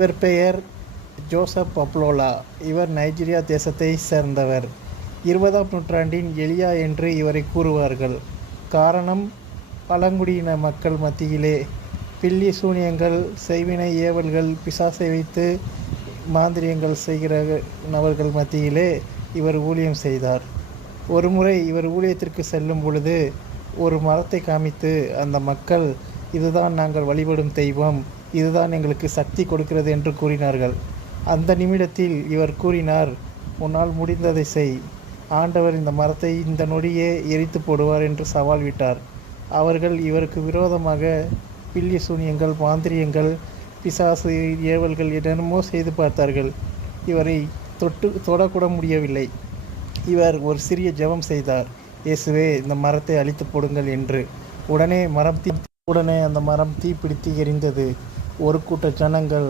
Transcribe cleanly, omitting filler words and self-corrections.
இவர் பெயர் ஜோசப் பப்லோலா. இவர் நைஜீரியா தேசத்தை சேர்ந்தவர். 20ஆம் நூற்றாண்டின் எலியா என்று இவரை கூறுவார்கள். காரணம், பழங்குடியின மக்கள் மத்தியிலே பில்லி சூனியங்கள், செய்வினை ஏவல்கள், பிசாசை வைத்து மாந்திரியங்கள் செய்கிற நபர்கள் மத்தியிலே இவர் ஊழியம் செய்தார். ஒருமுறை இவர் ஊழியத்திற்கு செல்லும் பொழுது ஒரு மரத்தை காமித்து அந்த மக்கள், இதுதான் நாங்கள் வழிபடும் தெய்வம், இதுதான் எங்களுக்கு சக்தி கொடுக்கிறது என்று கூறினார்கள். அந்த நிமிடத்தில் இவர் கூறினார், உன்னால் முடிந்ததை செய், ஆண்டவர் இந்த மரத்தை இந்த நொடியே எரித்து போடுவார் என்று சவால் விட்டார். அவர்கள் இவருக்கு விரோதமாக பில்லி சூனியங்கள், மாந்திரியங்கள், பிசாசு ஏவல்கள் என்னென்னமோ செய்து பார்த்தார்கள். இவரை தொடக்கூட முடியவில்லை. இவர் ஒரு சிறிய ஜெபம் செய்தார், இயேசுவே இந்த மரத்தை அழித்து போடுங்கள் என்று. உடனே அந்த மரம் தீப்பிடித்து எரிந்தது. ஒரு கூட்ட ஜனங்கள்